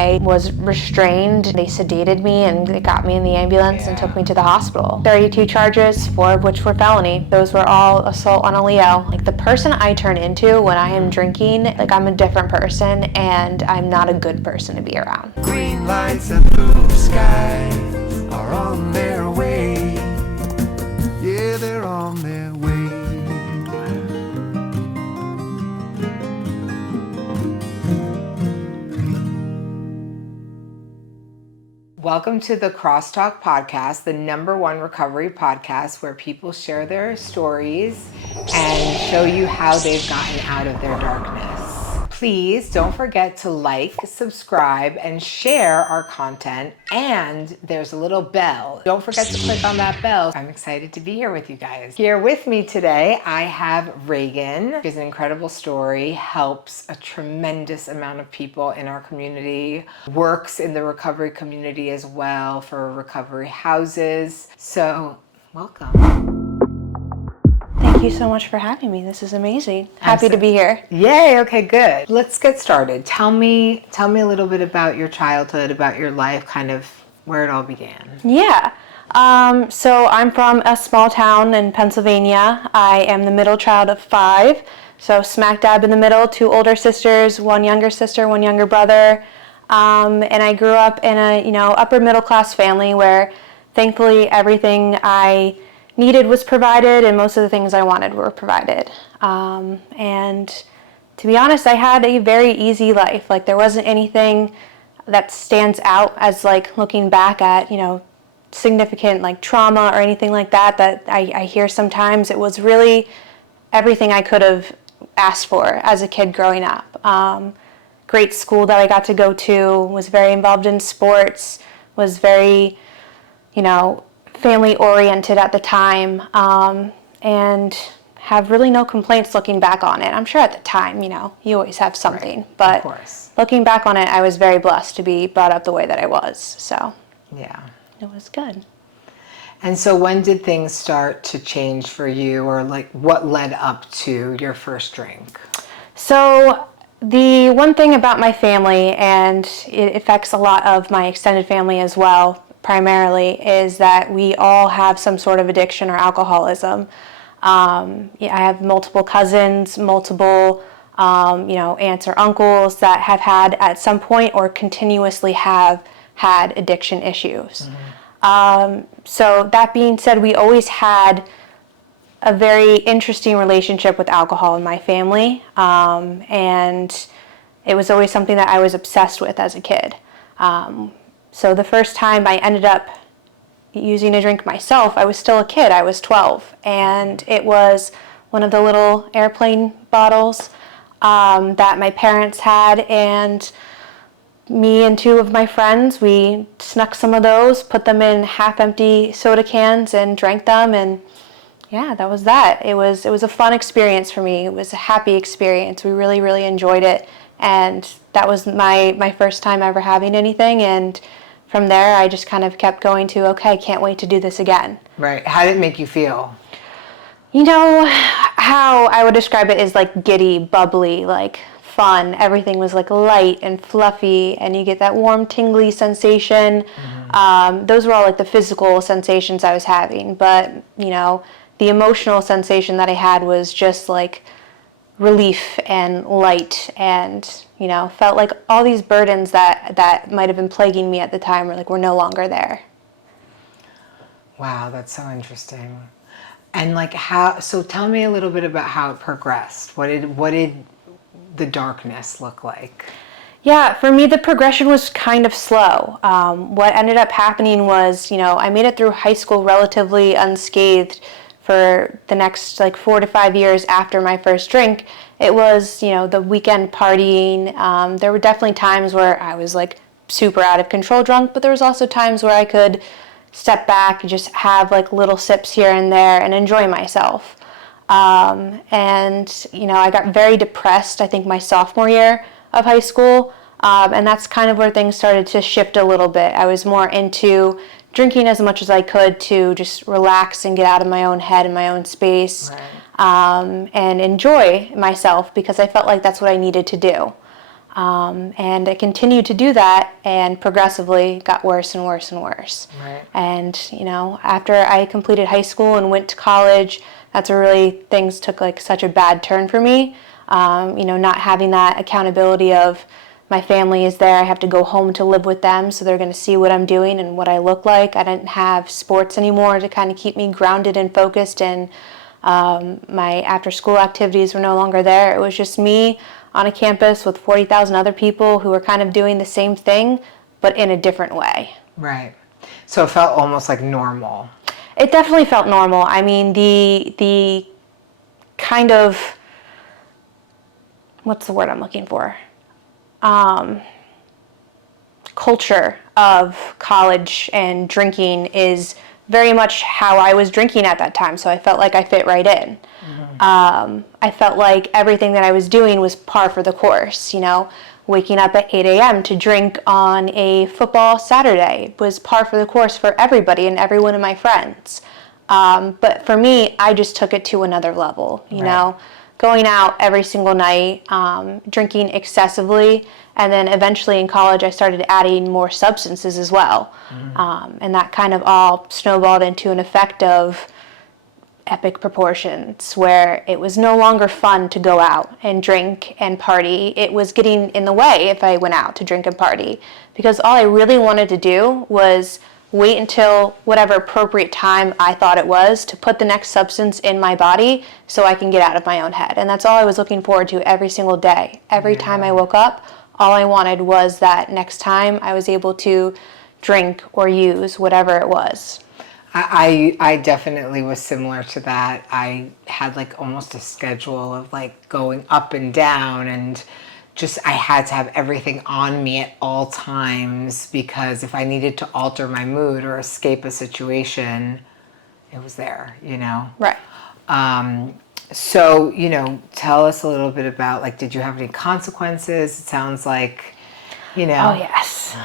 I was restrained. They sedated me and they got me in the ambulance and took me to the hospital. 32 charges, 4 of which were felony. Those were all assault on a Leo. Like, the person I turn into when I am drinking, like, I'm a different person and I'm not a good person to be around. Green lights and blue skies are on their way. Yeah, they're on their way. Welcome to the Crosstalk podcast, the #1 recovery podcast where people share their stories and show you how they've gotten out of their darkness. Please don't forget to like, subscribe, and share our content. And there's a little bell. Don't forget to click on that bell. I'm excited to be here with you guys. Here with me today, I have Reagan. She has an incredible story, helps a tremendous amount of people in our community, works in the recovery community as well for recovery houses. So, welcome. Thank you so much for having me. This is amazing. Happy to be here. Yay, okay, good. Let's get started. Tell me a little bit about your childhood, about your life, kind of where it all began. Yeah. So I'm from a small town in Pennsylvania. I am the middle child of 5. So smack dab in the middle, 2 older sisters, 1 younger sister, 1 younger brother. And I grew up in a, upper middle class family where thankfully everything I needed was provided and most of the things I wanted were provided. And to be honest, I had a very easy life. Like, there wasn't anything that stands out as, like, looking back at, significant, like, trauma or anything like that I hear sometimes. It was really everything I could have asked for as a kid growing up. Great school that I got to go to, was very involved in sports, was very, family oriented at the time, and have really no complaints looking back on it. I'm sure at the time, you always have something, right, but of course. Looking back on it, I was very blessed to be brought up the way that I was. So yeah, it was good. And so when did things start to change for you, or like what led up to your first drink? So the one thing about my family, and it affects a lot of my extended family as well, primarily, is that we all have some sort of addiction or alcoholism. I have multiple cousins, multiple aunts or uncles that have had at some point or continuously have had addiction issues. Mm-hmm. So that being said, we always had a very interesting relationship with alcohol in my family, and it was always something that I was obsessed with as a kid. So the first time I ended up using a drink myself, I was still a kid. I was 12, and it was one of the little airplane bottles that my parents had, and me and 2 of my friends, we snuck some of those, put them in half-empty soda cans, and drank them, and yeah, that was that. It was a fun experience for me. It was a happy experience. We really, really enjoyed it, and that was my first time ever having anything, and from there, I just kind of kept going to, okay, can't wait to do this again. Right. How did it make you feel? How I would describe it is like giddy, bubbly, like fun. Everything was like light and fluffy, and you get that warm, tingly sensation. Mm-hmm. Those were all like the physical sensations I was having, but, the emotional sensation that I had was just like relief and light, and felt like all these burdens that might have been plaguing me at the time were no longer there. Wow, that's so interesting. And so tell me a little bit about how it progressed. What did the darkness look like? Yeah, for me the progression was kind of slow. What ended up happening was, I made it through high school relatively unscathed for the next 4 to 5 years after my first drink. It was, the weekend partying. There were definitely times where I was super out of control drunk, but there was also times where I could step back and just have little sips here and there and enjoy myself. And, I got very depressed, I think my sophomore year of high school. And that's kind of where things started to shift a little bit. I was more into drinking as much as I could to just relax and get out of my own head and my own space, right. And enjoy myself, because I felt like that's what I needed to do. And I continued to do that, and progressively got worse and worse and worse. Right. And, after I completed high school and went to college, that's where really things took like such a bad turn for me. Not having that accountability of my family is there. I have to go home to live with them, so they're going to see what I'm doing and what I look like. I didn't have sports anymore to kind of keep me grounded and focused, and my after-school activities were no longer there. It was just me on a campus with 40,000 other people who were kind of doing the same thing, but in a different way. Right. So it felt almost like normal. It definitely felt normal. I mean, the kind of, what's the word I'm looking for? Culture of college and drinking is very much how I was drinking at that time, so I felt like I fit right in. I felt like everything that I was doing was par for the course, waking up at 8 a.m. to drink on a football Saturday was par for the course for everybody and every one of my friends. But for me, I just took it to another level, going out every single night, drinking excessively, and then eventually in college I started adding more substances as well. And that kind of all snowballed into an effect of epic proportions, where it was no longer fun to go out and drink and party. It was getting in the way if I went out to drink and party, because all I really wanted to do was wait until whatever appropriate time I thought it was to put the next substance in my body so I can get out of my own head. And that's all I was looking forward to every single day. Every time I woke up, all I wanted was that next time I was able to drink or use whatever it was. I definitely was similar to that. I had like almost a schedule of like going up and down, and just I had to have everything on me at all times, because if I needed to alter my mood or escape a situation, it was there, Right. So, tell us a little bit about, like, did you have any consequences? It sounds like, Oh, yes.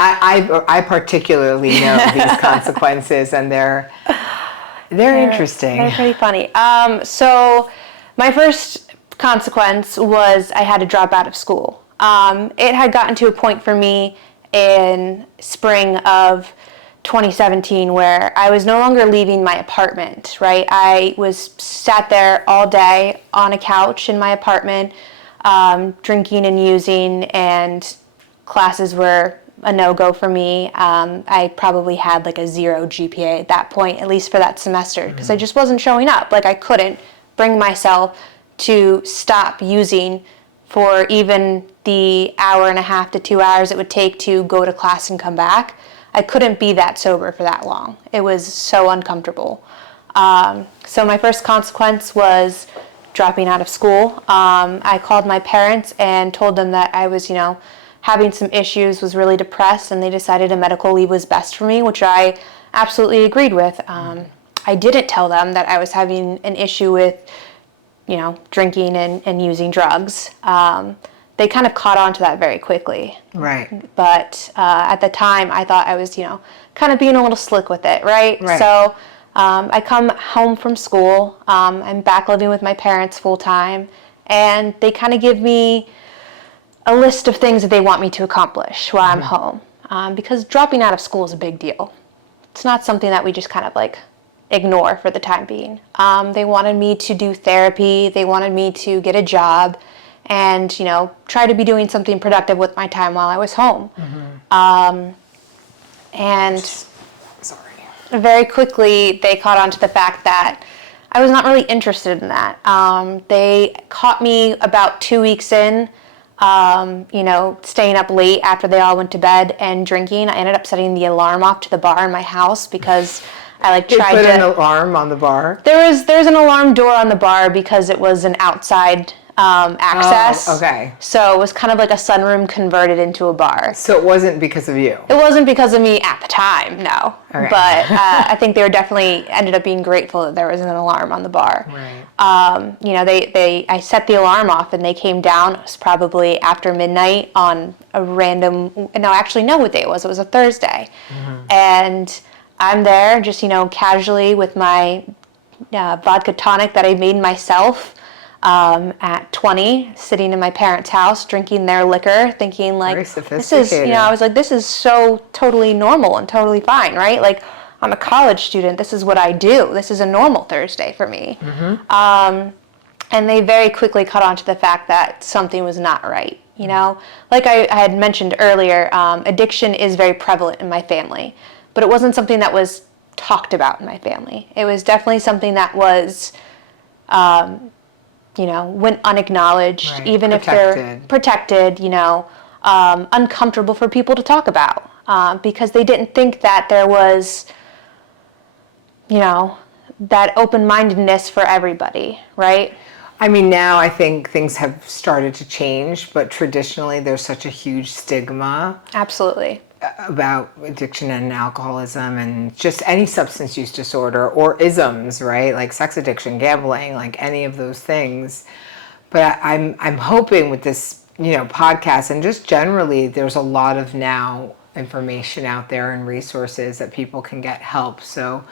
I particularly know these consequences, and they're interesting. They're pretty funny. So my first consequence was I had to drop out of school. It had gotten to a point for me in spring of 2017 where I was no longer leaving my apartment, right? I was sat there all day on a couch in my apartment, drinking and using, and classes were a no-go for me. I probably had like a 0 GPA at that point, at least for that semester, because I just wasn't showing up. Like, I couldn't bring myself to stop using for even the hour and a half to 2 hours it would take to go to class and come back. I couldn't be that sober for that long. It was so uncomfortable. So my first consequence was dropping out of school. I called my parents and told them that I was, having some issues, was really depressed, and they decided a medical leave was best for me, which I absolutely agreed with. I didn't tell them that I was having an issue with, drinking and using drugs. They kind of caught on to that very quickly. Right. But at the time, I thought I was, kind of being a little slick with it, right? Right. So I come home from school. I'm back living with my parents full time, and they kind of give me a list of things that they want me to accomplish while I'm home. Because dropping out of school is a big deal. It's not something that we just kind of like ignore for the time being. They wanted me to do therapy. They wanted me to get a job and, try to be doing something productive with my time while I was home. And Sorry. very quickly, they caught on to the fact that I was not really interested in that. They caught me about 2 weeks in, staying up late after they all went to bed and drinking. I ended up setting the alarm off to the bar in my house because I tried They put to an alarm on the bar? There's an alarm door on the bar because it was an outside access. Oh, okay. So it was kind of like a sunroom converted into a bar. So it wasn't because of you? It wasn't because of me at the time, no. Okay. But I think they were definitely ended up being grateful that there was an alarm on the bar. Right. I set the alarm off and they came down. It was probably after midnight on a random, what day it was. It was a Thursday. And I'm there just, casually with my vodka tonic that I made myself. at 20, sitting in my parents' house, drinking their liquor, thinking like, Very this is, sophisticated. I was like, this is so totally normal and totally fine, right? Like, I'm a college student. This is what I do. This is a normal Thursday for me. And they very quickly caught on to the fact that something was not right. Like I had mentioned earlier, addiction is very prevalent in my family, but it wasn't something that was talked about in my family. It was definitely something that was, went unacknowledged, Right. even if they're protected, uncomfortable for people to talk about, because they didn't think that there was, that open-mindedness for everybody, right? I mean, now I think things have started to change, but traditionally there's such a huge stigma Absolutely. about addiction and alcoholism and just any substance use disorder or isms, right? Like sex addiction, gambling, like any of those things. But I'm hoping with this, podcast and just generally there's a lot of now information out there and resources that people can get help. So,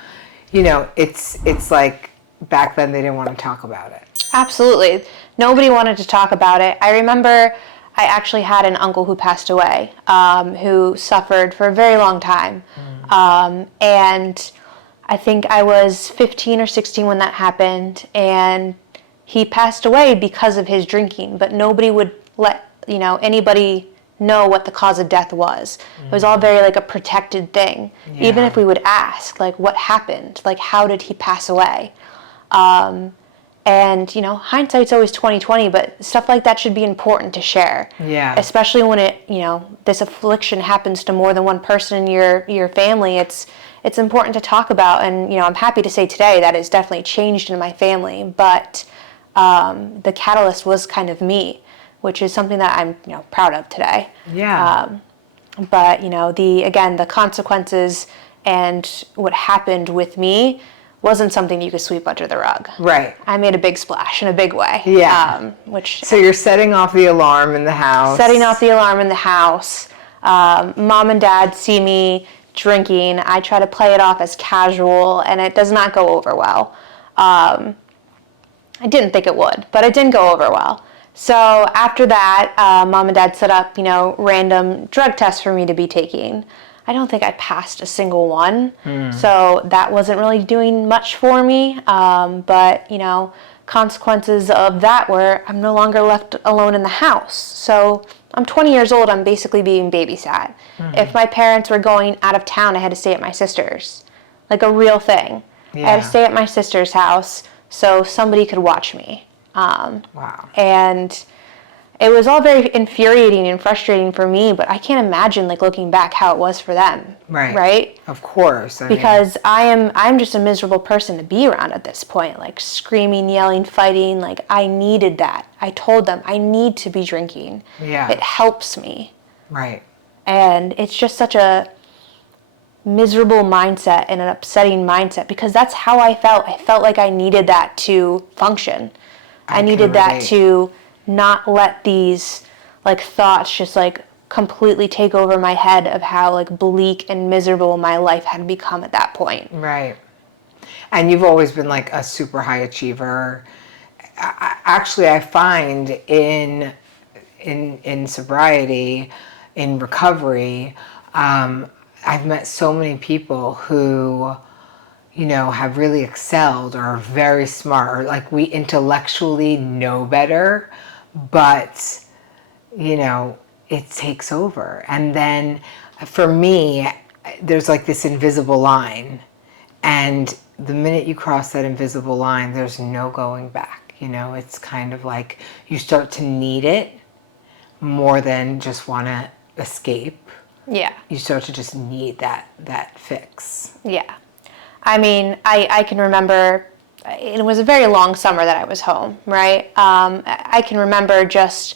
it's like back then they didn't want to talk about it. Absolutely. Nobody wanted to talk about it. I remember I actually had an uncle who passed away, who suffered for a very long time. And I think I was 15 or 16 when that happened, and he passed away because of his drinking, but nobody would let, anybody know what the cause of death was. It was all very like a protected thing. Yeah. Even if we would ask, like, what happened? Like, how did he pass away? And, hindsight's always 20/20, but stuff like that should be important to share. Yeah. Especially when it, this affliction happens to more than one person in your family. It's important to talk about, and, I'm happy to say today that it's definitely changed in my family, but the catalyst was kind of me, which is something that I'm, proud of today. Yeah. But, the consequences and what happened with me wasn't something you could sweep under the rug. Right. I made a big splash in a big way. Yeah. So you're setting off the alarm in the house. Setting off the alarm in the house. Mom and dad see me drinking. I try to play it off as casual, and it does not go over well. I didn't think it would, but it didn't go over well. So after that, mom and dad set up, random drug tests for me to be taking. I don't think I passed a single one, so that wasn't really doing much for me. But, consequences of that were I'm no longer left alone in the house. So I'm 20 years old, I'm basically being babysat. If my parents were going out of town, I had to stay at my sister's, like a real thing. Yeah. I had to stay at my sister's house so somebody could watch me. Wow. And it was all very infuriating and frustrating for me, but I can't imagine, like, looking back how it was for them. Right. Right? Of course. Because I'm just a miserable person to be around at this point, like screaming, yelling, fighting. Like, I needed that. I told them I need to be drinking. Yeah. It helps me. Right. And it's just such a miserable mindset and an upsetting mindset, because that's how I felt. I felt like I needed that to function. I needed that to not let these, like, thoughts just, like, completely take over my head of how, like, bleak and miserable my life had become at that point. Right. And you've always been, like, a super high achiever. Actually, I find in sobriety, in recovery, I've met so many people who, have really excelled or are very smart, or like we intellectually know better, but, it takes over. And then for me, there's like this invisible line. And the minute you cross that invisible line, there's no going back. It's kind of like you start to need it more than just want to escape. Yeah. You start to just need that fix. Yeah. I mean, I can remember, it was a very long summer that I was home, right? I can remember just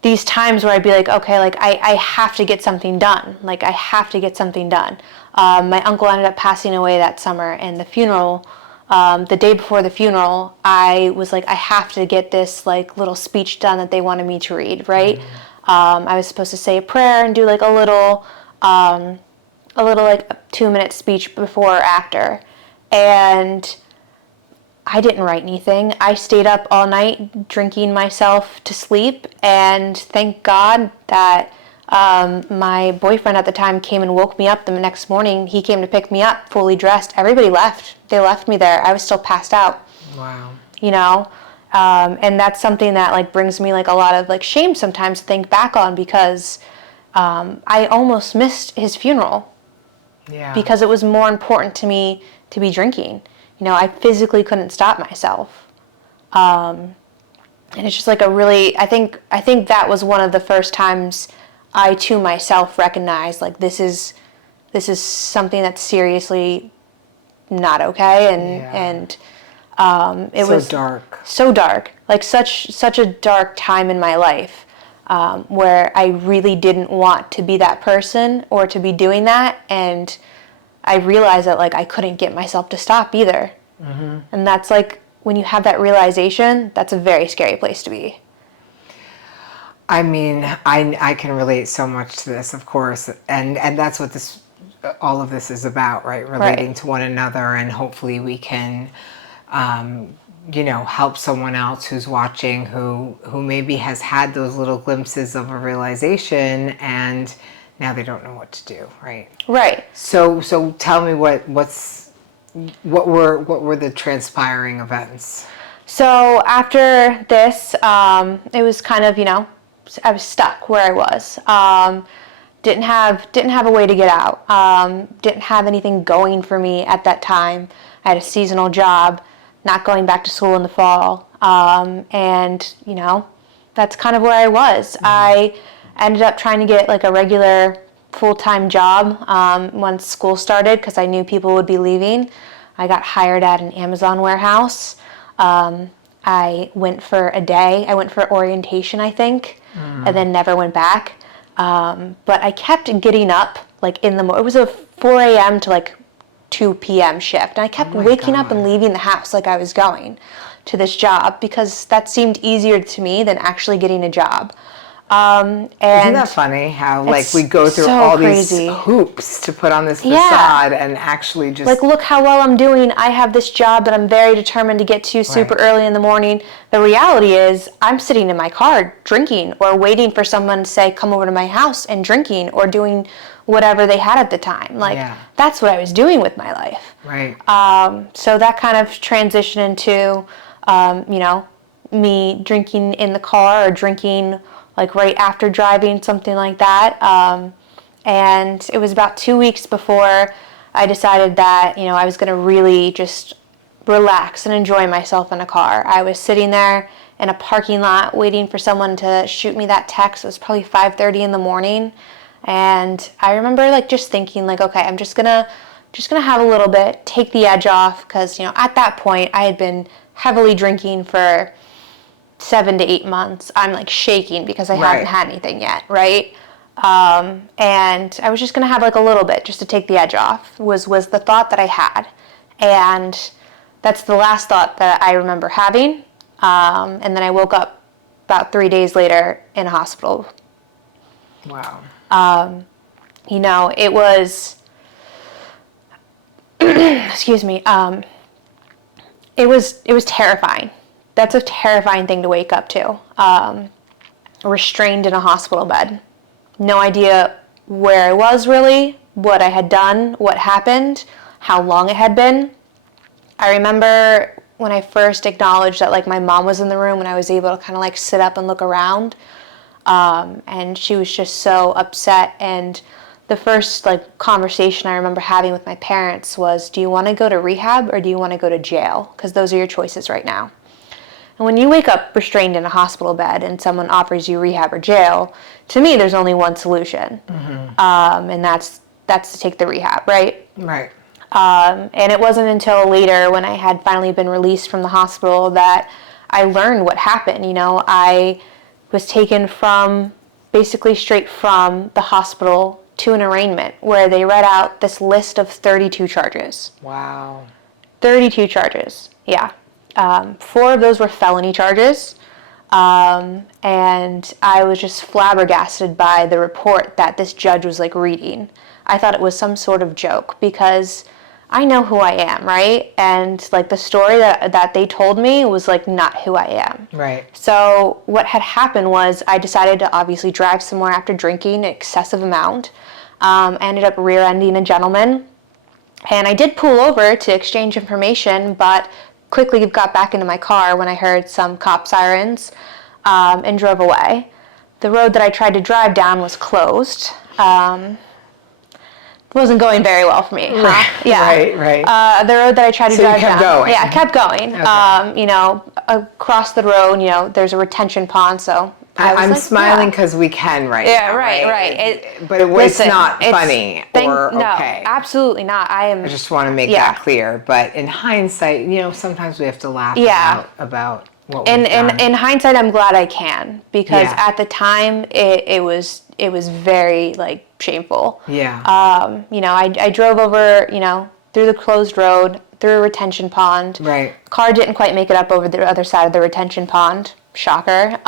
these times where I'd be like, okay, like, I have to get something done. Like, I have to get something done. My uncle ended up passing away that summer, and the funeral, the day before the funeral, I was like, I have to get this, like, little speech done that they wanted me to read, right? I was supposed to say a prayer and do, like, a little like 2-minute speech before or after. And I didn't write anything. I stayed up all night drinking myself to sleep, and thank God that my boyfriend at the time came and woke me up the next morning. He came to pick me up, fully dressed. Everybody left. They left me there. I was still passed out. Wow. You know? And that's something that like brings me like a lot of like shame sometimes to think back on, because I almost missed his funeral. Yeah. Because it was more important to me to be drinking. You know, I physically couldn't stop myself. And it's just like a really, I think that was one of the first times I to myself recognized like this is something that's seriously not okay, and it was so dark, like such a dark time in my life, where I really didn't want to be that person or to be doing that, and I realized that like I couldn't get myself to stop either. Mm-hmm. And that's like, when you have that realization, that's a very scary place to be. I mean, I can relate so much to this, of course, and that's what all of this is about, right? Relating to one another, and hopefully we can, help someone else who's watching who maybe has had those little glimpses of a realization, and now they don't know what to do, right? Right. So tell me what were the transpiring events? So after this, it was kind of, I was stuck where I was. Didn't have a way to get out. Didn't have anything going for me at that time. I had a seasonal job, not going back to school in the fall. And, that's kind of where I was. Mm-hmm. I ended up trying to get like a regular full-time job once school started, because I knew people would be leaving. I got hired at an Amazon warehouse. I went for a day. I went for orientation, I think, and then never went back. But I kept getting up, like it was a 4 a.m. to like 2 p.m. shift. And I kept waking up and leaving the house like I was going to this job, because that seemed easier to me than actually getting a job. And isn't that funny how like we go through all these hoops to put on this facade, and actually just like, look how well I'm doing. I have this job that I'm very determined to get to super early in the morning. The reality is I'm sitting in my car drinking, or waiting for someone to say, come over to my house, and drinking or doing whatever they had at the time. Like that's what I was doing with my life. Right. So that kind of transitioned into, me drinking in the car, or drinking like right after driving, something like that. And it was about 2 weeks before I decided that, I was going to really just relax and enjoy myself in a car. I was sitting there in a parking lot waiting for someone to shoot me that text. It was probably 5:30 in the morning. And I remember like just thinking like, okay, I'm just gonna have a little bit, take the edge off, because, at that point I had been heavily drinking for 7 to 8 months. I'm like shaking because I haven't had anything yet, right? And I was just gonna have like a little bit just to take the edge off, was the thought that I had. And that's the last thought that I remember having. And then I woke up about 3 days later in a hospital. Wow. It was, excuse me, it was terrifying. That's a terrifying thing to wake up to. Restrained in a hospital bed. No idea where I was really, what I had done, what happened, how long it had been. I remember when I first acknowledged that like my mom was in the room, and I was able to kind of like sit up and look around. And she was just so upset. And the first like conversation I remember having with my parents was, do you want to go to rehab or do you want to go to jail? Because those are your choices right now. And when you wake up restrained in a hospital bed and someone offers you rehab or jail, to me, there's only one solution. Mm-hmm. And that's to take the rehab, right? Right. And it wasn't until later, when I had finally been released from the hospital, that I learned what happened. I was taken basically straight from the hospital to an arraignment, where they read out this list of 32 charges. Wow. 32 charges, yeah. 4 of those were felony charges, and I was just flabbergasted by the report that this judge was like reading. I thought it was some sort of joke, because I know who I am, right? And like the story that they told me was like not who I am. Right. So what had happened was I decided to obviously drive somewhere after drinking an excessive amount. I ended up rear-ending a gentleman. And I did pull over to exchange information, but quickly got back into my car when I heard some cop sirens, and drove away. The road that I tried to drive down was closed. Wasn't going very well for me. Huh? Yeah. Right. The road that I tried to So you drive kept down. going. Yeah, I kept going. Okay. You know, across the road, you know, there's a retention pond, so I was I'm like, smiling yeah. because we can right Yeah, now. right. But it's Listen, not funny or no, okay. absolutely not. I just want to make that clear. But in hindsight, you know, sometimes we have to laugh about what we've done. In hindsight, I'm glad I can, because at the time it was very like shameful. Yeah. You know, I drove over, you know, through the closed road, through a retention pond. Right. Car didn't quite make it up over the other side of the retention pond. Shocker.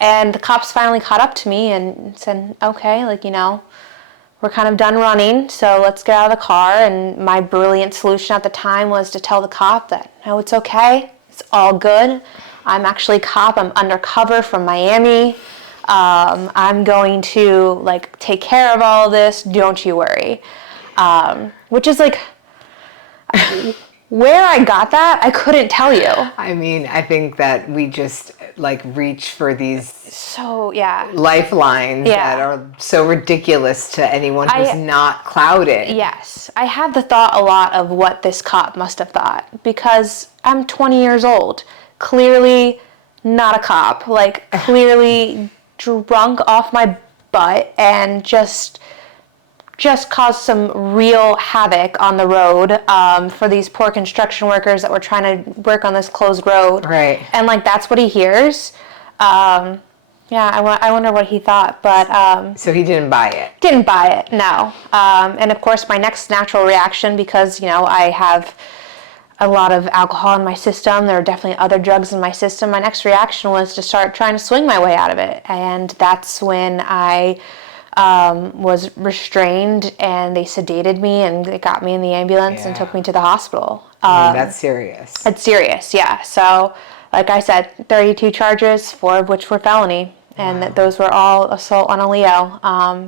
And the cops finally caught up to me and said, okay, like, you know, we're kind of done running, so let's get out of the car. And my brilliant solution at the time was to tell the cop that, no, it's okay. It's all good. I'm actually a cop. I'm undercover from Miami. I'm going to like take care of all of this. Don't you worry. Which is like, where I got that, I couldn't tell you. I mean, I think that we just like reach for these lifelines that are so ridiculous to anyone who's not clouded. Yes. I had the thought a lot of what this cop must have thought, because I'm 20 years old. Clearly not a cop. Like, clearly drunk off my butt and just caused some real havoc on the road for these poor construction workers that were trying to work on this closed road. Right. And like that's what he hears. I wonder what he thought, but so he didn't buy it. Didn't buy it, no. And of course, my next natural reaction, because you know I have a lot of alcohol in my system, there are definitely other drugs in my system. My next reaction was to start trying to swing my way out of it, and that's when I was restrained and they sedated me and they got me in the ambulance and took me to the hospital. I mean, that's serious. It's serious, yeah. So, like I said, 32 charges, 4 of which were felony. And those were all assault on a Leo,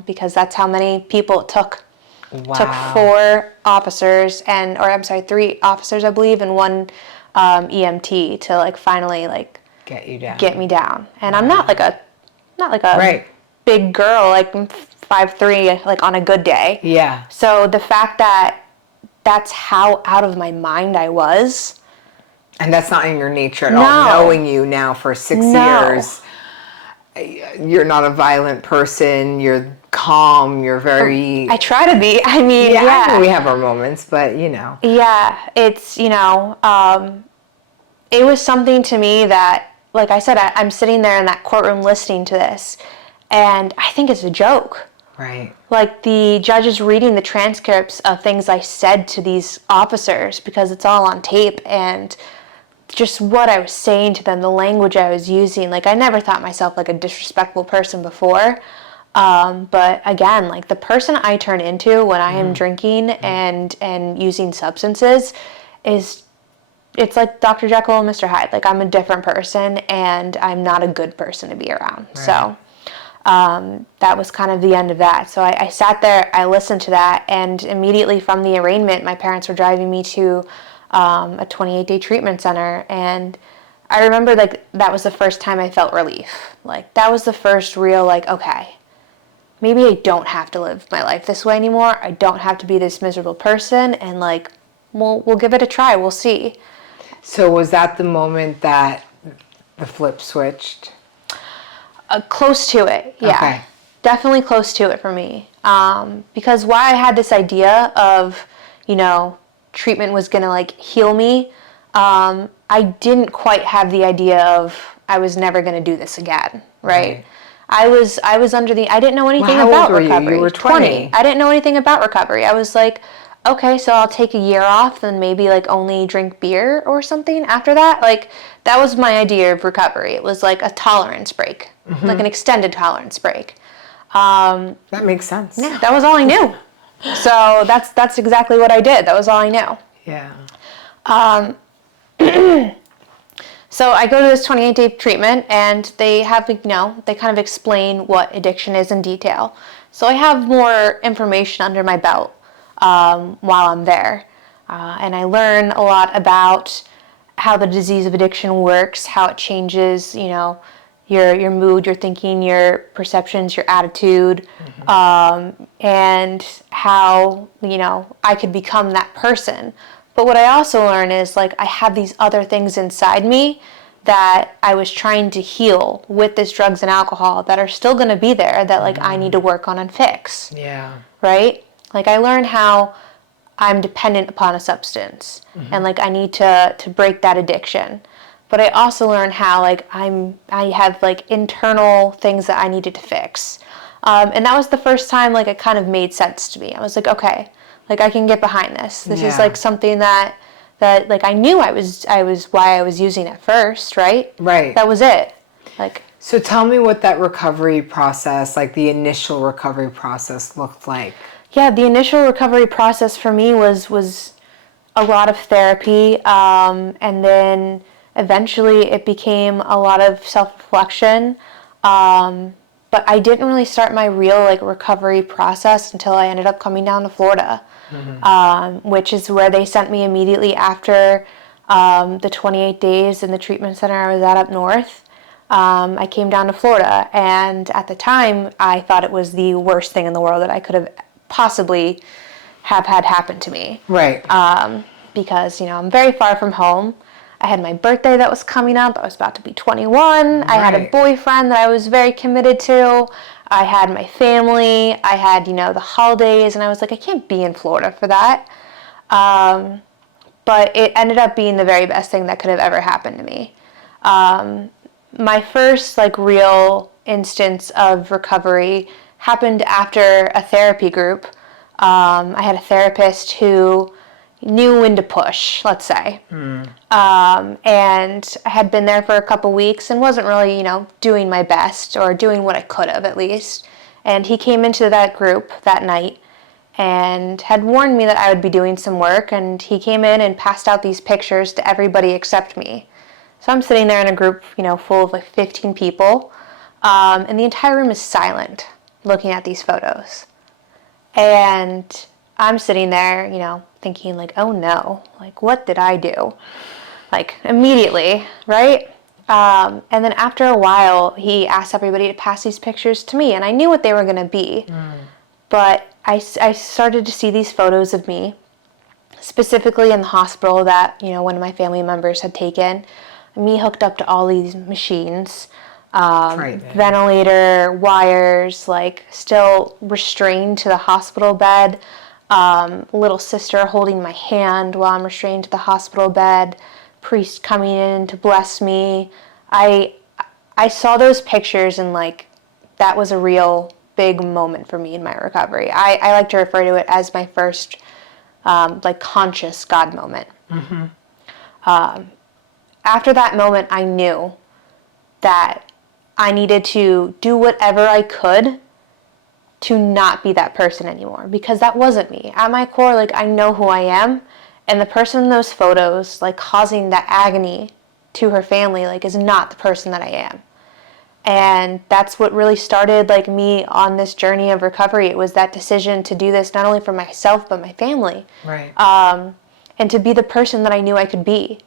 because that's how many people it took. Wow. Took 4 officers 3 officers, I believe, and 1 EMT to like finally like get you down. Get me down. And I'm not like a right. big girl, like 5'3", like on a good day. Yeah. So the fact that that's how out of my mind I was. And that's not in your nature at all. Knowing you now for 6 years, you're not a violent person. You're calm. You're very... I try to be. I mean, I mean, we have our moments, but you know. Yeah, it's, you know, it was something to me that, like I said, I'm sitting there in that courtroom listening to this, and I think it's a joke. Right. Like the judge is reading the transcripts of things I said to these officers because it's all on tape, and just what I was saying to them, the language I was using. Like I never thought myself like a disrespectful person before. But again, like the person I turn into when I am drinking and using substances it's like Dr. Jekyll and Mr. Hyde. Like I'm a different person and I'm not a good person to be around. Right. So that was kind of the end of that. So I sat there, I listened to that, and immediately from the arraignment, my parents were driving me to a 28-day treatment center, and I remember like that was the first time I felt relief. Like that was the first real like, okay, maybe I don't have to live my life this way anymore. I don't have to be this miserable person, and like we'll give it a try. We'll see. So was that the moment that the flip switched? Close to it, yeah. Okay. Definitely close to it for me. Because while I had this idea of, you know, treatment was going to like heal me, I didn't quite have the idea of I was never going to do this again, right? I was under I didn't know anything about recovery. You were 20. I didn't know anything about recovery. I was like, okay, so I'll take a year off, then maybe like only drink beer or something after that. Like that was my idea of recovery. It was like a tolerance break, like an extended tolerance break. That makes sense. Yeah, that was all I knew. So that's exactly what I did. That was all I knew. Yeah. So I go to this 28-day treatment, and they have, they kind of explain what addiction is in detail. So I have more information under my belt while I'm there. And I learn a lot about how the disease of addiction works, how it changes, your mood, your thinking, your perceptions, your attitude, and how, I could become that person. But what I also learn is, I had these other things inside me that I was trying to heal with this drugs and alcohol that are still going to be there that, I need to work on and fix. Yeah. Right? I learned how I'm dependent upon a substance, and, I need to break that addiction. But I also learned how, I have, internal things that I needed to fix. And that was the first time, it kind of made sense to me. I was like, okay, I can get behind this. This is something that I knew I was why I was using at first, right? Right. That was it. So tell me what that recovery process, the initial recovery process looked like. Yeah, the initial recovery process for me was a lot of therapy, and then eventually it became a lot of self-reflection. But I didn't really start my real recovery process until I ended up coming down to Florida, which is where they sent me immediately after the 28 days in the treatment center I was at up north. I came down to Florida, and at the time I thought it was the worst thing in the world that I could have possibly have had happen to me. Right. Because, I'm very far from home. I had my birthday that was coming up. I was about to be 21. I had a boyfriend that I was very committed to. I had my family. I had, the holidays. And I was like, I can't be in Florida for that. But it ended up being the very best thing that could have ever happened to me. My first, real instance of recovery happened after a therapy group. I had a therapist who knew when to push, let's say. And I had been there for a couple weeks and wasn't really, doing my best or doing what I could have at least. And he came into that group that night and had warned me that I would be doing some work, and he came in and passed out these pictures to everybody except me. So I'm sitting there in a group, full of 15 people, and the entire room is silent looking at these photos. And I'm sitting there, thinking oh no, what did I do? Immediately, right? And then after a while, he asked everybody to pass these pictures to me, and I knew what they were going to be. But I started to see these photos of me, specifically in the hospital that, one of my family members had taken, me hooked up to all these machines, ventilator, wires, still restrained to the hospital bed, little sister holding my hand while I'm restrained to the hospital bed, priest coming in to bless me. I saw those pictures, and that was a real big moment for me in my recovery. I like to refer to it as my first conscious God moment. After that moment, I knew that I needed to do whatever I could to not be that person anymore, because that wasn't me. At my core, I know who I am, and the person in those photos, causing that agony to her family, is not the person that I am. And that's what really started, me on this journey of recovery. It was that decision to do this not only for myself, but my family. Right. And to be the person that I knew I could be.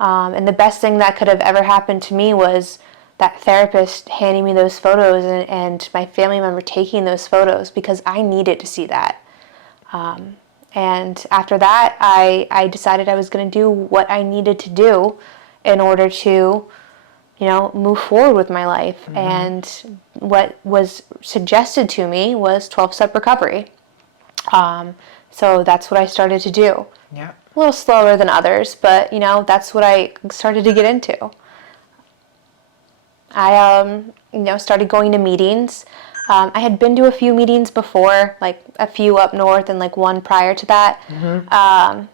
And the best thing that could have ever happened to me was that therapist handing me those photos, and my family member taking those photos, because I needed to see that. And after that, I decided I was going to do what I needed to do in order to, move forward with my life. And what was suggested to me was 12-step recovery. So that's what I started to do. Yeah. A little slower than others, but, that's what I started to get into. I, started going to meetings. I had been to a few meetings before, a few up north and one prior to that.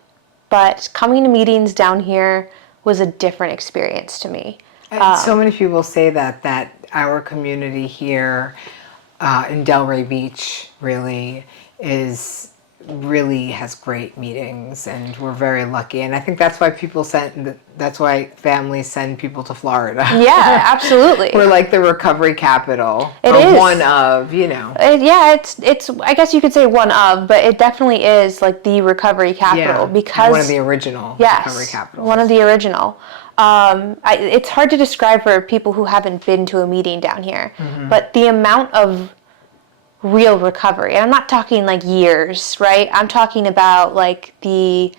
But coming to meetings down here was a different experience to me. And so many people say that our community here in Delray Beach really has great meetings, and we're very lucky. And I think that's why families send people to Florida. Yeah, absolutely. We're like the recovery capital. It or is. one of, Yeah, it's I guess you could say one of, but it definitely is like the recovery capital because one of the original recovery capitals. One of the original. It's hard to describe for people who haven't been to a meeting down here, but the amount of real recovery, and I'm not talking like years, right? I'm talking about like the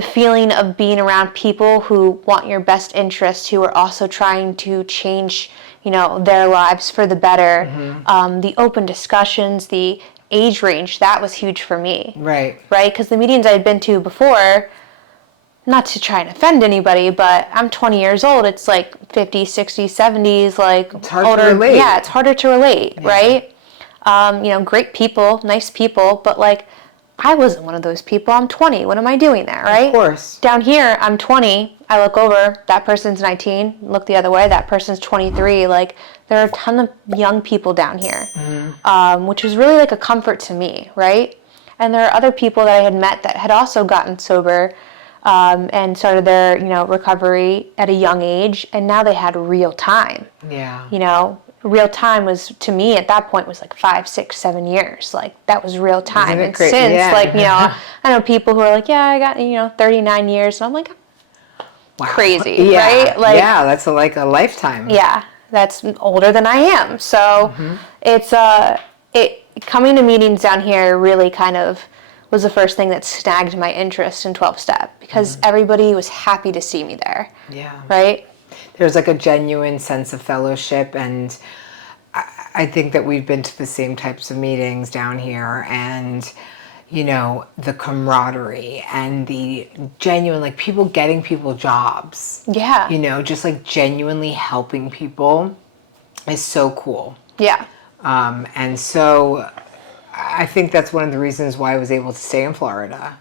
feeling of being around people who want your best interest, who are also trying to change, their lives for the better. The open discussions, the age range, that was huge for me. Right. Right? Because the meetings I had been to before, not to try and offend anybody, but I'm 20 years old. It's like 50s, 60s, 70s, like it's hard to relate. Yeah, it's harder to relate, right? Great people, nice people, but like I wasn't one of those people. I'm 20. What am I doing there, right? Of course. Down here, I'm 20. I look over, that person's 19. Look the other way, that person's 23. Like there are a ton of young people down here, which was really like a comfort to me, right? And there are other people that I had met that had also gotten sober and started their, recovery at a young age, and now they had real time. Yeah. Real time was, to me at that point, was like 5, 6, 7 years. Like that was real time. Isn't it and great? Since Yeah. I know people who are like, yeah, I got 39 years, and I'm like, wow. Crazy, yeah. right? Like, yeah, that's like a lifetime. Yeah, that's older than I am. So it's coming to meetings down here really kind of was the first thing that snagged my interest in 12-step because everybody was happy to see me there. Yeah. Right? There's like a genuine sense of fellowship, and I think that we've been to the same types of meetings down here, and the camaraderie and the genuine, like people getting people jobs. Yeah. Just like genuinely helping people is so cool. Yeah. And so I think that's one of the reasons why I was able to stay in Florida.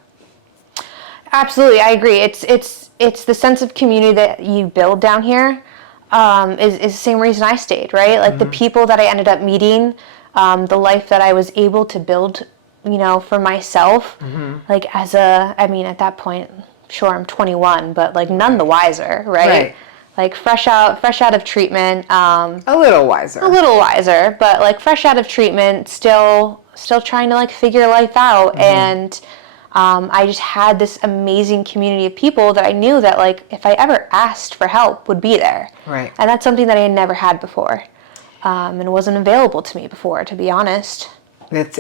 Absolutely, I agree. It's the sense of community that you build down here is the same reason I stayed, right? Like the people that I ended up meeting, the life that I was able to build, for myself, like at that point, sure, I'm 21, but like none the wiser, right? Like fresh out of treatment. A little wiser, but like fresh out of treatment, still trying to like figure life out. And I just had this amazing community of people that I knew that like if I ever asked for help would be there. Right. And that's something that I had never had before, and wasn't available to me before, to be honest. That's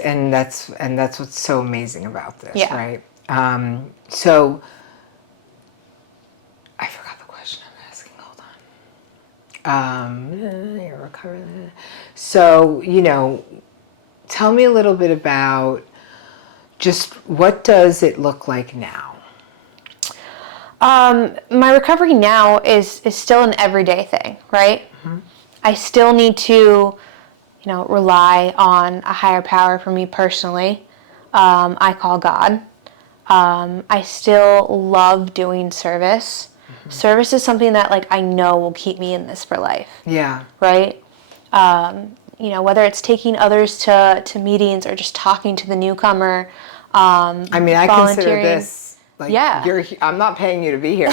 what's so amazing about this, right? So I forgot the question I'm asking. Hold on. You're recovering. So tell me a little bit about just what does it look like now? My recovery now is still an everyday thing, right? I still need to, rely on a higher power for me personally. I call God. I still love doing service. Service is something that like I know will keep me in this for life. Yeah. Right? Whether it's taking others to meetings or just talking to the newcomer. I consider this like I'm not paying you to be here.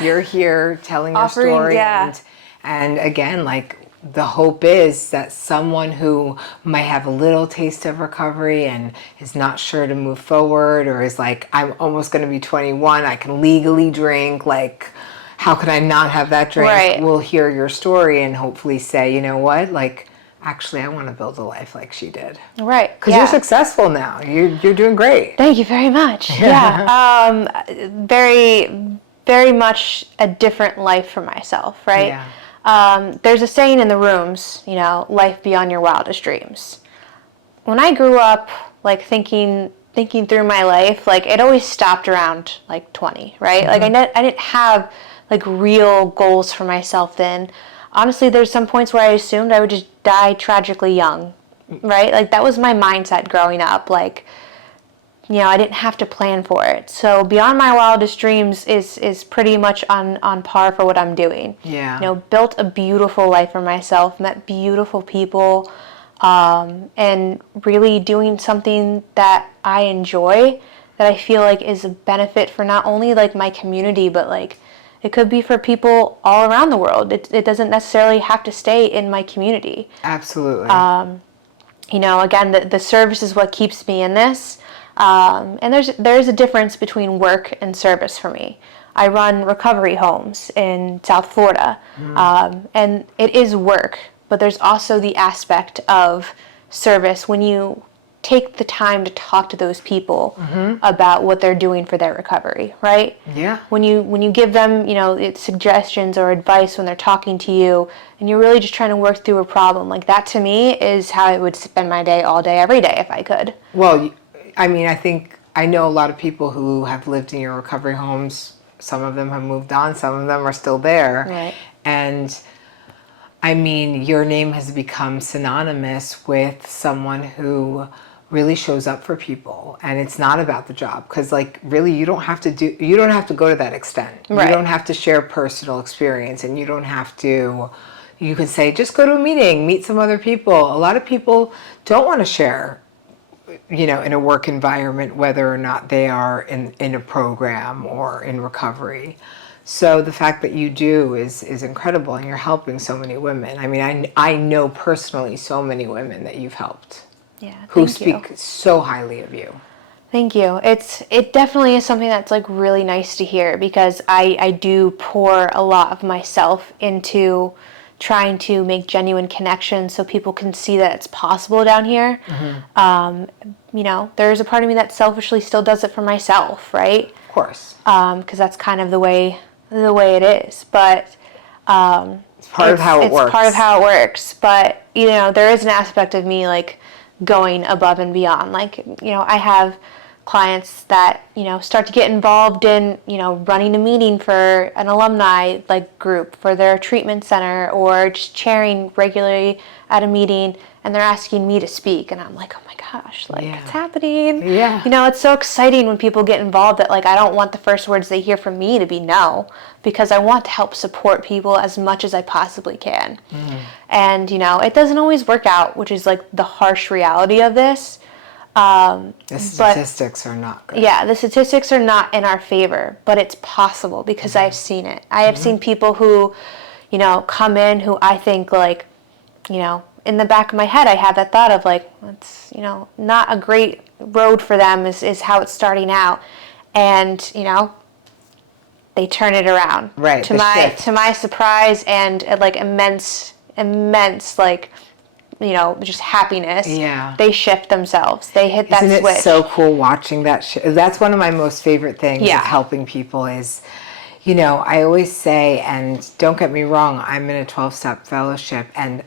You're here telling your story, and again, like the hope is that someone who might have a little taste of recovery and is not sure to move forward, or is like, I'm almost going to be 21, I can legally drink, like how could I not have that drink? Right. Will hear your story and hopefully say, you know what, like actually I want to build a life like she did. Right. Because you're successful now. You're doing great. Thank you very much. Yeah. Very, very much a different life for myself, right? Yeah. There's a saying in the rooms, life beyond your wildest dreams. When I grew up, like thinking through my life, like it always stopped around like 20, right? Like I didn't have like real goals for myself then. Honestly, there's some points where I assumed I would just die tragically young, right? Like that was my mindset growing up. Like, I didn't have to plan for it. So beyond my wildest dreams is pretty much on par for what I'm doing. Yeah. Built a beautiful life for myself, met beautiful people, and really doing something that I enjoy, that I feel like is a benefit for not only like my community, but like it could be for people all around the world. It doesn't necessarily have to stay in my community. Absolutely. You know, again, the service is what keeps me in this. And there's a difference between work and service for me. I run recovery homes in South Florida, and it is work, but there's also the aspect of service when you take the time to talk to those people about what they're doing for their recovery, right? Yeah. When you give them, you know, suggestions or advice when they're talking to you, and you're really just trying to work through a problem, like that to me is how I would spend my day all day, every day if I could. Well, I mean, I think I know a lot of people who have lived in your recovery homes. Some of them have moved on, some of them are still there. Right. And I mean, your name has become synonymous with someone who really shows up for people, and it's not about the job, because like really you don't have to go to that extent. Right. You don't have to share personal experience, and you don't have to, you could say just go to a meeting, meet some other people. A lot of people don't want to share, you know, in a work environment, whether or not they are in a program or in recovery. So the fact that you do is incredible, and you're helping so many women. I mean, I know personally so many women that you've helped. Yeah. Who Thank you. speak so highly of you. Thank you. It definitely is something that's like really nice to hear, because I do pour a lot of myself into trying to make genuine connections so people can see that it's possible down here. You know, there's a part of me that selfishly still does it for myself, right? Of course. Because that's kind of the way it is. But It's part of how it works. It's part of how it works. But, you know, there is an aspect of me like going above and beyond. Like, you know, I have clients that, you know, start to get involved in, you know, running a meeting for an alumni like group for their treatment center, or just chairing regularly at a meeting, and they're asking me to speak, and I'm like, oh my gosh, like it's happening. Yeah. You know, it's so exciting when people get involved that like I don't want the first words they hear from me to be no, because I want to help support people as much as I possibly can. And, you know, it doesn't always work out, which is like the harsh reality of this. The statistics are not good. Yeah, the statistics are not in our favor, but it's possible because I've seen it. I have seen people who, you know, come in who I think like, you know, in the back of my head I have that thought of like, it's, you know, not a great road for them is how it's starting out. And, you know, they turn it around. Right. To my surprise and like immense like, you know, just happiness. Yeah. They shift themselves. They hit that Isn't switch. it so cool watching that? That's one of my most favorite things of helping people is, you know, I always say, and don't get me wrong, I'm in a 12-step fellowship, and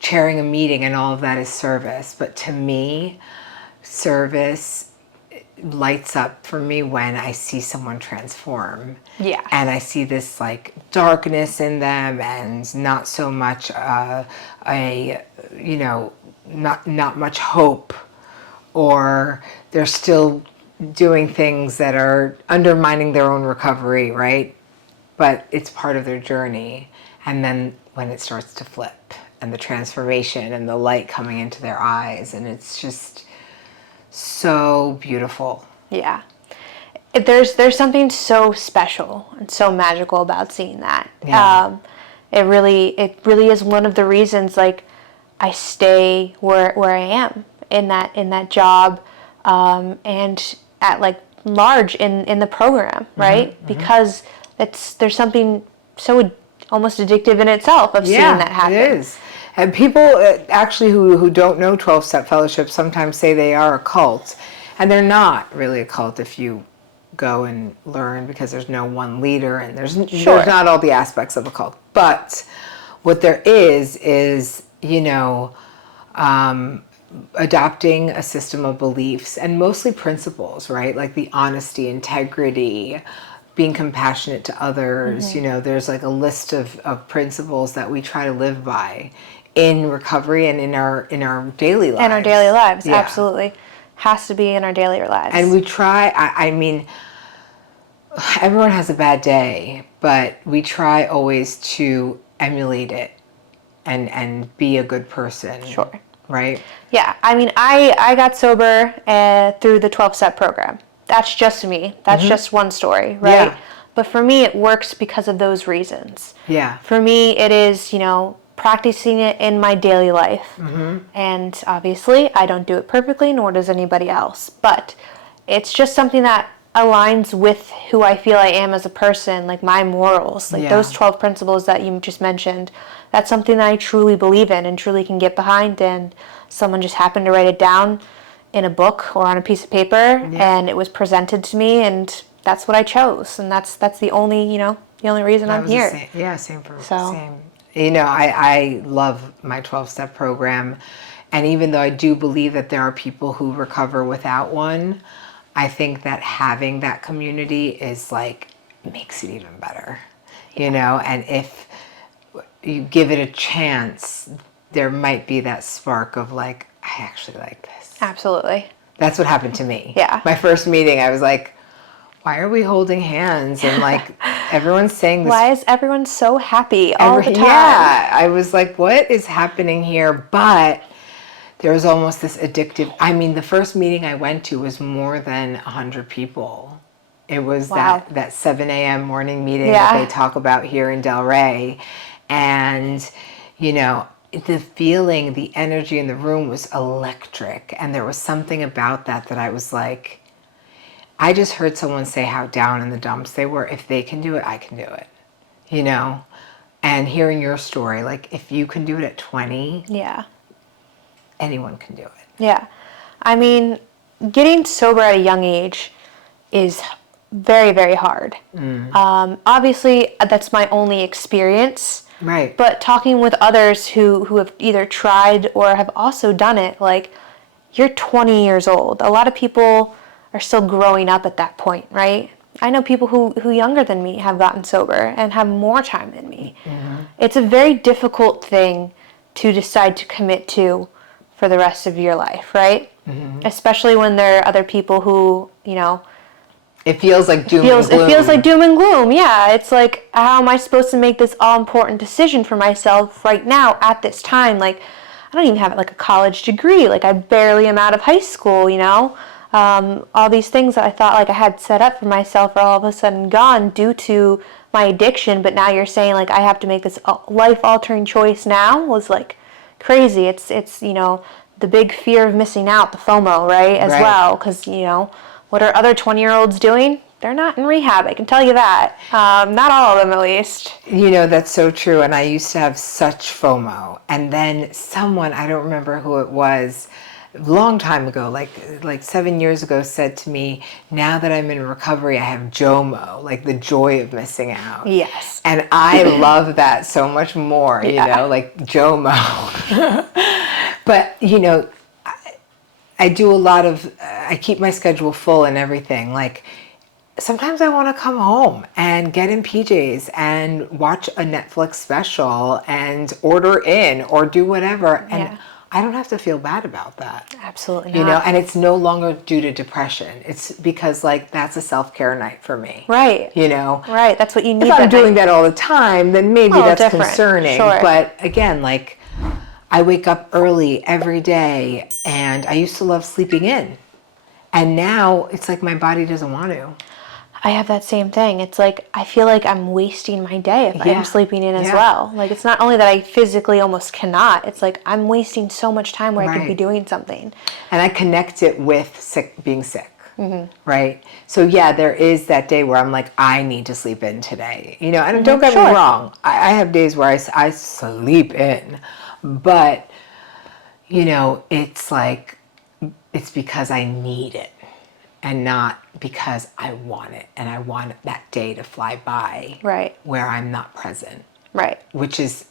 chairing a meeting and all of that is service. But to me, service lights up for me when I see someone transform. Yeah. And I see this like darkness in them, and not so much you know, not much hope, or they're still doing things that are undermining their own recovery, right? But it's part of their journey. And then when it starts to flip, and the transformation and the light coming into their eyes, and it's just so beautiful. Yeah. There's something so special and so magical about seeing that. Yeah. It really is one of the reasons like I stay where I am in that job, and at like large in the program, right? Because there's something so almost addictive in itself of seeing that happen. It is. And people actually who don't know 12-step fellowships sometimes say they are a cult, and they're not really a cult if you go and learn, because there's no one leader, and there's not all the aspects of a cult. But what there is, you know, adopting a system of beliefs, and mostly principles, right? Like the honesty, integrity, being compassionate to others. You know, there's like a list of principles that we try to live by in recovery and in our daily lives. In our daily lives, absolutely. Has to be in our daily lives. And we try, I mean, everyone has a bad day, but we try always to emulate it and be a good person. Sure. right? Yeah, I mean, I got sober through the 12-step program. That's just me. That's just one story, right? Yeah. But for me, it works because of those reasons. Yeah. For me, it is, practicing it in my daily life. And obviously, I don't do it perfectly, nor does anybody else. But it's just something that aligns with who I feel I am as a person, like my morals, like those 12 principles that you just mentioned. That's something that I truly believe in and truly can get behind. And someone just happened to write it down in a book or on a piece of paper, and it was presented to me, and that's what I chose. And that's the only, the only reason I'm here. Same for same. I love my 12-step program. And even though I do believe that there are people who recover without one, I think that having that community is makes it even better, and if you give it a chance, there might be that spark of I actually like this. Absolutely. That's what happened to me. Yeah. My first meeting, I was like, why are we holding hands? And everyone's saying this. Why is everyone so happy all the time? Yeah. I was like, what is happening here? But there was almost this addictive. I mean, the first meeting I went to was more than 100 people. It was that 7 a.m. morning meeting that they talk about here in Delray. And, the feeling, the energy in the room was electric. And there was something about that I was like, I just heard someone say how down in the dumps they were. If they can do it, I can do it, And hearing your story, if you can do it at 20, anyone can do it. Yeah. I mean, getting sober at a young age is very, very hard. Obviously, that's my only experience. Right. But talking with others who have either tried or have also done it, you're 20 years old. A lot of people are still growing up at that point, right? I know people who younger than me have gotten sober and have more time than me. It's a very difficult thing to decide to commit to for the rest of your life, right? Especially when there are other people who, it feels like doom and gloom. It feels like doom and gloom, yeah. It's like, how am I supposed to make this all-important decision for myself right now at this time? I don't even have a college degree. I barely am out of high school, all these things that I thought I had set up for myself are all of a sudden gone due to my addiction. But now you're saying I have to make this life-altering choice now was crazy. It's the big fear of missing out, the FOMO, right, as well. Because, what are other 20-year-olds doing? They're not in rehab, I can tell you that. Not all of them, at least. That's so true. And I used to have such FOMO. And then someone, I don't remember who it was, a long time ago, like 7 years ago, said to me, now that I'm in recovery, I have JOMO, the joy of missing out. Yes. And I love that so much more, JOMO. But, I do a lot of, I keep my schedule full and everything. Sometimes I want to come home and get in PJs and watch a Netflix special and order in or do whatever. And I don't have to feel bad about that. Absolutely not. And it's no longer due to depression. It's because that's a self-care night for me. Right. Right. That's what you need. If I'm doing that all the time, then maybe that's different. Concerning. Sure. But again, I wake up early every day, and I used to love sleeping in. And now it's my body doesn't want to. I have that same thing. It's I feel like I'm wasting my day if I'm sleeping in as well. It's not only that I physically almost cannot, it's I'm wasting so much time where I could be doing something. And I connect it with being sick, right? So there is that day where I'm I need to sleep in today. And don't get me wrong, I have days where I sleep in. But, it's it's because I need it and not because I want it. And I want that day to fly by. Right. Where I'm not present. Right. Which is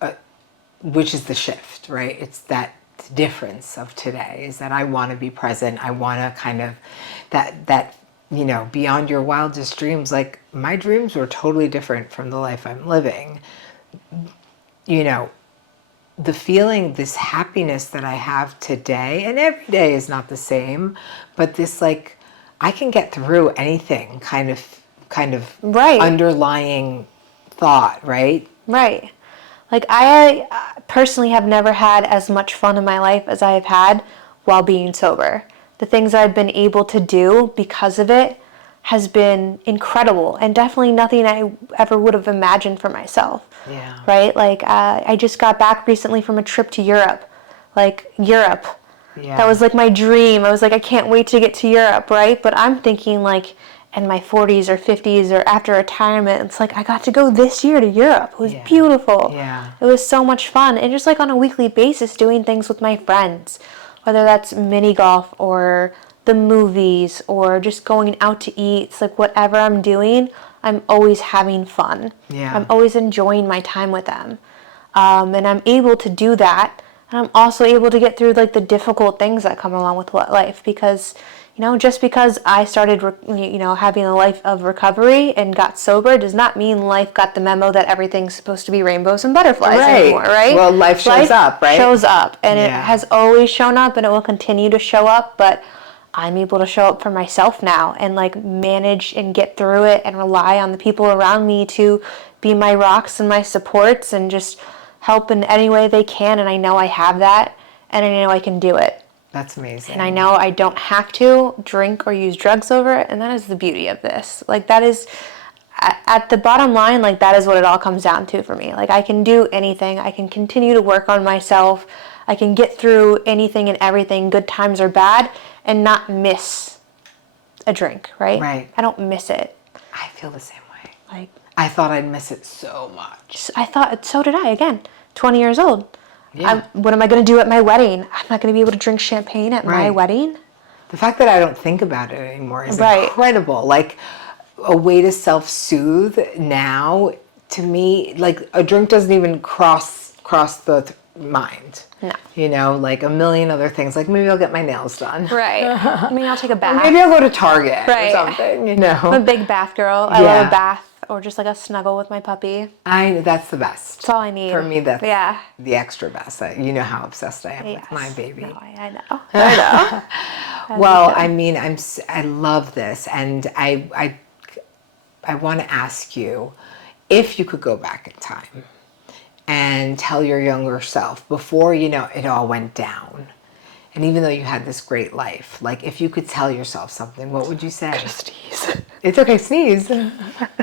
the shift, right? It's that difference of today is that I want to be present. I want to kind of that beyond your wildest dreams. My dreams were totally different from the life I'm living. The feeling, this happiness that I have today, and every day is not the same, but this I can get through anything kind of right. underlying thought, right? Right. Like, I personally have never had as much fun in my life as I have had while being sober. The things I've been able to do because of it has been incredible, and definitely nothing I ever would have imagined for myself. Yeah. Right? Like, I just got back recently from a trip to Europe. Like, Europe. Yeah. That was like my dream. I was like, I can't wait to get to Europe, right? But I'm thinking like in my 40s or 50s or after retirement, it's like I got to go this year to Europe. It was beautiful. Yeah. It was so much fun. And just like on a weekly basis doing things with my friends, whether that's mini golf or the movies or just going out to eat. It's like whatever I'm doing, I'm always having fun. Yeah. I'm always enjoying my time with them. And I'm able to do that. And I'm also able to get through like the difficult things that come along with life, because, you know, just because I started, having a life of recovery and got sober does not mean life got the memo that everything's supposed to be rainbows and butterflies anymore, right? Well, life shows up, right? Shows up, and it Yeah. has always shown up, and it will continue to show up, but I'm able to show up for myself now and like manage and get through it and rely on the people around me to be my rocks and my supports and just help in any way they can. And I know I have that, and I know I can do it. That's amazing. And I know I don't have to drink or use drugs over it, and that is the beauty of this. Like, that is, at the bottom line, like, that is what it all comes down to for me. Like, I can do anything. I can continue to work on myself. I can get through anything and everything, good times or bad, and not miss a drink, right? Right. I don't miss it. I feel the same way. Like, I thought I'd miss it so much. I thought, so did I, again, 20 years old. Yeah. What am I going to do at my wedding? I'm not going to be able to drink champagne at my Right. wedding. The fact that I don't think about it anymore is Right. incredible. Like, a way to self-soothe now, to me, like, a drink doesn't even cross the mind. No. You know, like a million other things. Like, maybe I'll get my nails done. Right. I mean, I'll take a bath. Maybe I'll go to Target Right. or something, you I'm a know. big bath girl. I Yeah. love a bath or just like a snuggle with my puppy. That's the best. That's all I need. For me, that's yeah. the extra best. You know how obsessed I am Yes. with my baby. No, I know. I know. Well, I mean, I love this, and I want to ask you, if you could go back in time and tell your younger self before, you know, it all went down, and even though you had this great life, like, if you could tell yourself something, what would you say? Sneeze. It's okay, sneeze. I'm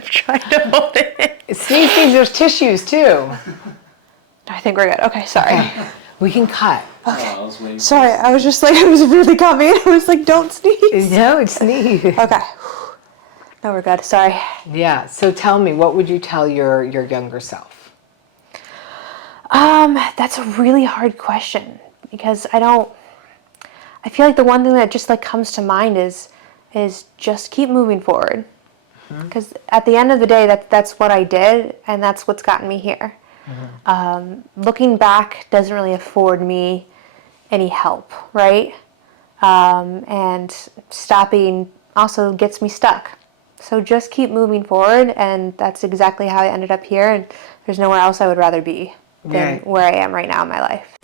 trying to hold it. Sneeze, there's tissues too. I think we're good. Okay, sorry. We can cut. Sorry, I was just like, it was really coming. I was like, don't sneeze. No, it's sneeze. Okay. No, we're good. Sorry. Yeah. So tell me, what would you tell your younger self? That's a really hard question, because I feel like the one thing that just like comes to mind is just keep moving forward. Because at the end of the day, that's what I did, and that's what's gotten me here. Looking back doesn't really afford me any help, right? And stopping also gets me stuck. So just keep moving forward, and that's exactly how I ended up here, and there's nowhere else I would rather be than Right. where I am right now in my life.